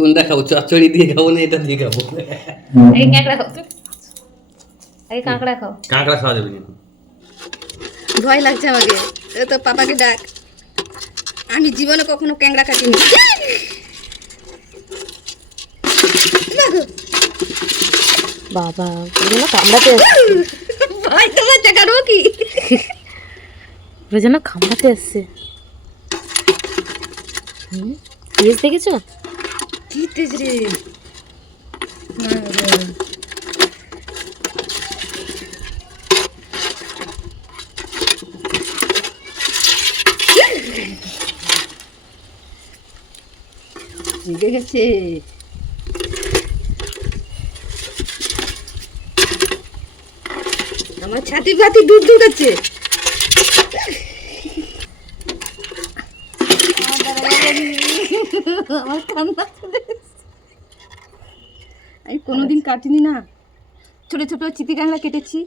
কোনটা খাব চচ্চড়ি দিয়ে খাব না এটা দিয়ে খাব? আগে কাঁকড়া খাও। আগে কাঁকড়া খাও। কাঁকড়া খাওয়া যাবে কিন্তু। ভয় লাগছে আমাকে। এ তো পাপাকে ডাক। আমি জীবনে কখনো ক্যাংড়া কাটিনি বাবা যেন কামড়াতে ভয় তো বাচ্চা কাটবো কি? যেন কামড়াতে আসছে। হুম? দেখেছ? কি তেজ রে গেছে আমার ছাতি ফাতি দুধ দুধ আছে আমার কান্না চলে আমি কোনোদিন কাটিনি না। ছোট ছোট চিতি কাংলা কেটেছি।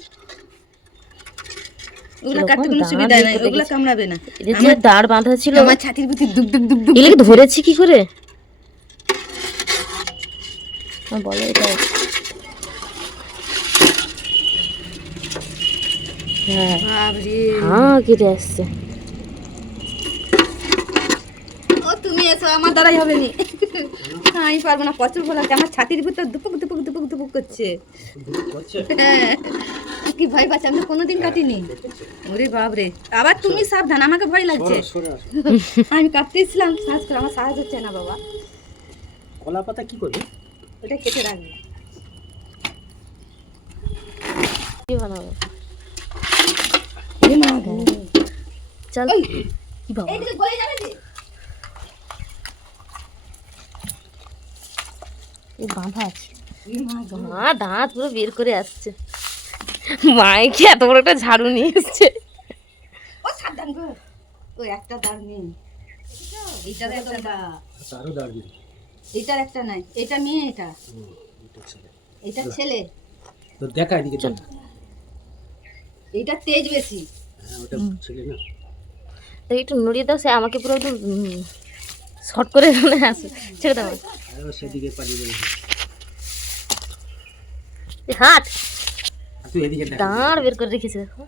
ওগুলো কাটতে কোনো সুবিধা নাই ওগুলো কামড়াবে না। এদের দাঁড় বাঁধা ছিল? আমার ছাতির ভিতরে ধরেছি কি করে? বলো এটা। হ্যাঁ। হ্যাঁ কেটে আসছে ও এসো আমার দ্বারাই হবে নি। আমি পারব না প্রচুর বলা আমার ছাতির ভিতর দুপুক দুপুক দুপুক দুপুক করছে। হ্যাঁ। কি ভয় পাচ্ছে আমি কোনোদিন কাটিনি। ওরে বাবরে আবার তুমি সাবধান আমাকে ভয় লাগছে। আমি কাটতেছিলাম সাহায্য করে আমার সাহায্য হচ্ছে না বাবা। কলা পাতা কি করবে ওটা কেটে রাখবে কি বানাবো। চল। কি বাবা এইদিকে গলে যাবে যে। এই বাঁধা আছে। মা দাঁত পুরো বের করে আসছে। মায়ে কি এত বড় একটা ঝাড়ু নিয়ে এসছে। ও সাবধান গো। ওই একটা দাঁড় নেই। এইটার একটা দাঁড় নাই। এটা মেয়ে এটা। এটা ছেলে। তো দেখা এদিকে চল এটা তেজ বেশি। হ্যাঁ ওটা ছেলে না। তো একটু নড়িয়ে দাও সে আমাকে পুরো একটু শর্ট করে আসে। ছেড়ে দাও আরও সেদিকে পালিয়ে যাবে এই হাত আর তুই এদিকে দেখ দাঁড় বের করে রেখেছে দেখো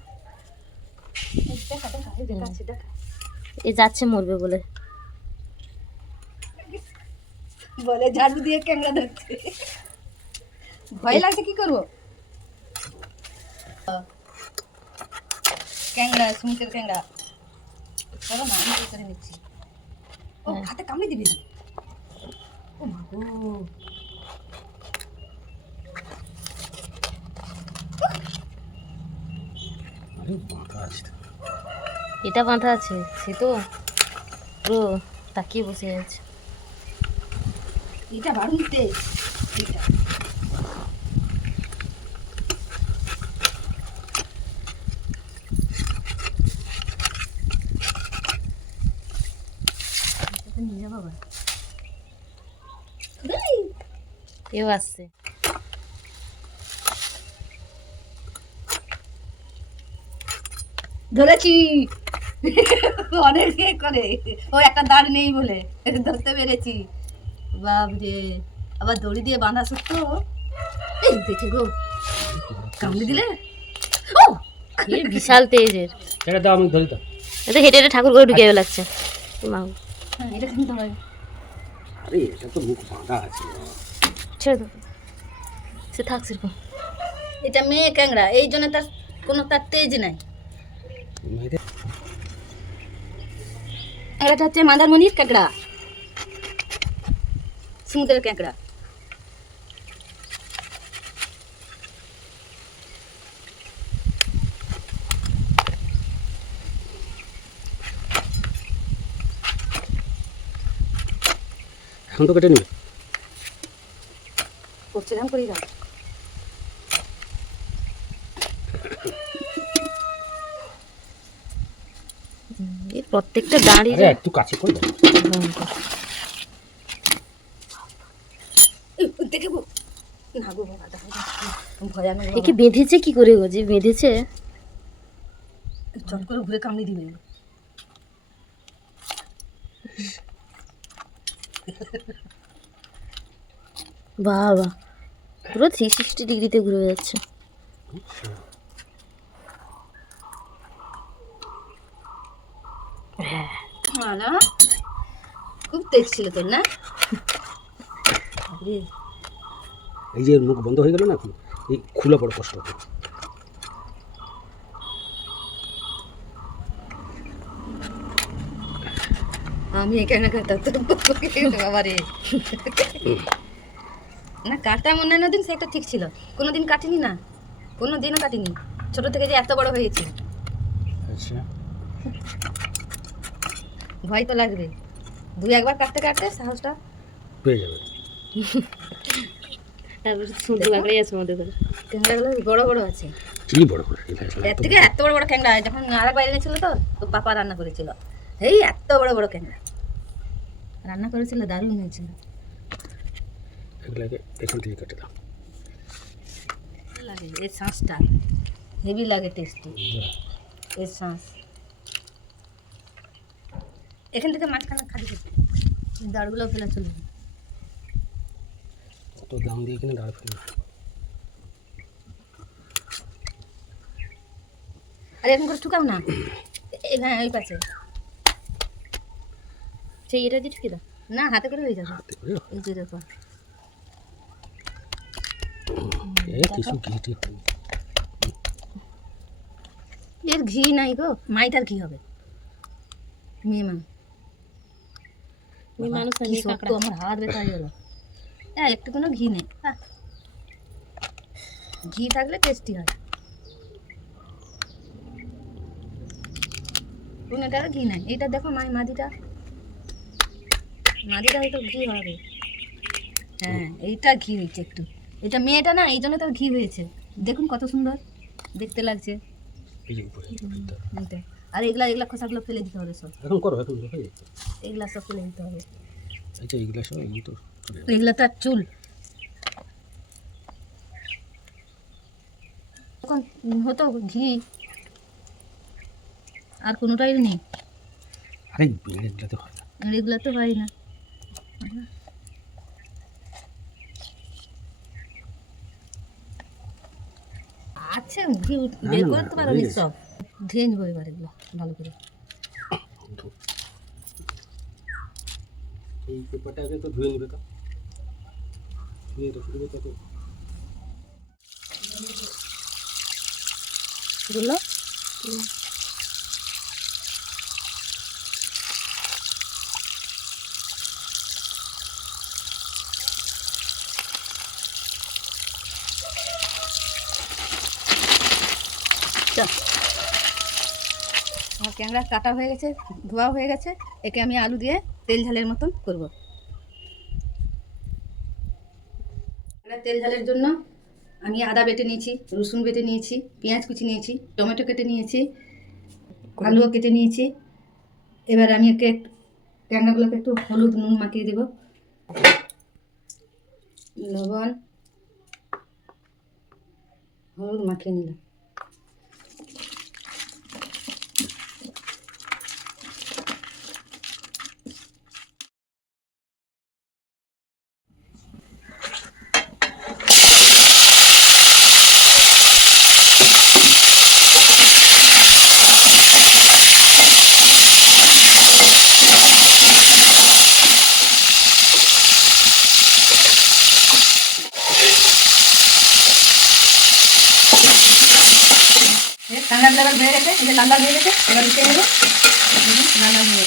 দেখা দেখা এই দেখাচ্ছে দেখা এ যাচ্ছে মরবে বলে বলে ঝাড়ু দিয়ে ক্যাংরা ধরছে ভয় লাগছে কি করব ক্যাংরা সুমিতের ক্যাংরা চলো না আমি বের করে নিচ্ছি ও হাতে কামড়ে দিবি ও মা গো আরে বাঁকা আছে তো। এটা বাঁধা আছে সে তো পুরো তাকিয়ে বসে আছে। এটা তেজ এটা নিয়ে যাব আবার কেউ আসছে ধরেছি। অনেকে করে। ও একটা দাঁড় নেই বলে। ধরতে পেরেছি। বাবরে আবার দড়ি দিয়ে বাঁধা সত্য? এই দেখে গো। কামড়ে দিলে? ও! বিশাল তেজের। এটা দাও আমি ধরি তো। এটা হেঁটে হেঁটে ঠাকুর করে ঢুকে লাগছে মা হ্যাঁ, এটা কিন্তু আরে এটা তো মুখ বাঁধা আছে। ছেড়ে দাও। সে থাক সেরকম। এটা মেয়ে ক্যাংড়া এই জন্য তার কোনো তার তেজ নাই। এটা হচ্ছে মাদারমণির ক্যাংড়া। সমুদ্রের ক্যাংড়া। এখন তো কেটে নেবে। করছিলাম করি দাও এর প্রত্যেকটা দাঁড়িয়ে একটু কাছে করে দাও। না গো বাবা দেখো একে বেঁধেছে কি করে গো? যে বেঁধেছে? চট করে ঘুরে কামড়ে দিবে। বাবা পুরো থ্রি সিক্সটি ডিগ্রিতে ঘুরে যাচ্ছে। খুব তেজ ছিল তোর না? এই যে মুখ বন্ধ হয়ে গেল না এখন? এই খুলে বড় কষ্ট আমি এখানে কাটা তো বাবা রে না কাটা অন্যান্য দিন সেটা ঠিক ছিল। কোনো দিন কাটিনি না। কোনো দিনও কাটিনি। ছোট থেকে যে এত বড় হয়েছে। আচ্ছা। ভয় তো লাগবে। দুই একবার কাটতে কাটতে সাহসটা পেয়ে যাবে। ক্যাংড়াগুলো বড় বড় আছে। বড় এর থেকে এত বড় বড় যখন আর এনেছিল তো তো পাপা রান্না করেছিল। এই এত বড় বড় রান্না করেছিল দারুণ হয়েছিল। এগুলাকে এখান থেকে কেটে দাও। লাগে শ্বাসটা হেভি লাগে টেস্টি শ্বাস এখান থেকে মাঝখানে খালি দাঁড়গুলো ফেলে চলে কত দাম দিয়ে কিনে দাঁড় ফেলে আর এরকম করে ঠুকাও না। হ্যাঁ ওই পাশে। সেই এটা দিয়ে ঠুকে দাও। না হাতে করে হয়ে যাবে। হাতে করে? এই যে দেখো এ কিছু হয়নি এর ঘি নাই গো মাইটার ঘি হবে। মেয়ে মানুষ। কি শক্ত আমার হাত ব্যথা হয়ে গেল। হ্যাঁ একটু কোনো ঘি নেই। ঘি থাকলে টেস্টি হয়। কোনোটারও ঘি নাই। এইটা দেখো মাই মাদিটা। মাদিটা হয়তো ঘি হবে। হ্যাঁ এইটা ঘি হয়েছে একটু। এটা মেয়েটা না এই জন্য তার ঘি হয়েছে। দেখুন কত সুন্দর দেখতে লাগছে। আর এগুলা এগুলা খোসাগুলো ফেলে দিতে হবে সব। এখন করো এখন এগুলা সব ফেলে দিতে হবে। আচ্ছা এইগুলা সব এগুলো তো। এগুলো তার চুল হতো ঘি। আর কোনোটাই নেই। আরে এগুলাতে হয় না। এগুলো তো হয় না আছে ঘি বের করতে পারো। সব ধুয়ে নিবো এবার এগুলো ভালো করে। এই পেপারটাকে তো ধুয়ে নেবে তো। ধুয়ে রেখে এগুলো? আমার ক্যাংড়া কাটা হয়ে গেছে, ধোয়া হয়ে গেছে, একে আমি আলু দিয়ে তেল ঝালের মতন করব। তেল ঝালের জন্য আমি আদা বেটে নিয়েছি, রসুন বেটে নিয়েছি, পেঁয়াজ কুচি নিয়েছি, টমেটো কেটে নিয়েছি আলুও কেটে নিয়েছি। এবার আমি একে ক্যাংড়াগুলোকে একটু হলুদ নুন মাখিয়ে দেব। লবণ, হলুদ মাখিয়ে নিলাম। হয়ে গেছে যে হয়ে গেছে হয়ে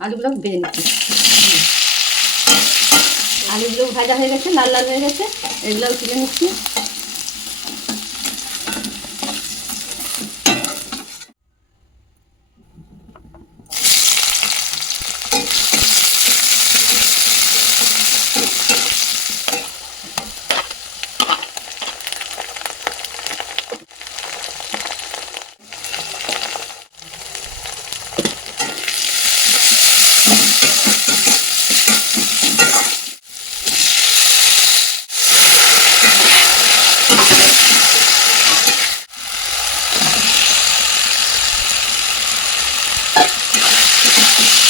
আলুগুলো ভেজে নিচ্ছি আলুগুলো ভাজা হয়ে গেছে লাল লাল হয়ে গেছে এগুলোও তুলে নিচ্ছি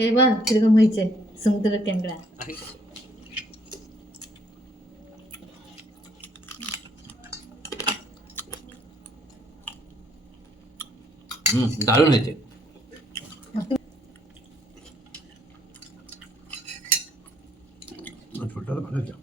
খেয়ে বল কীরকম হয়েছে সমুদ্রের ক্যাংড়া হুম দারুণ হয়েছে ছোটটা ভালো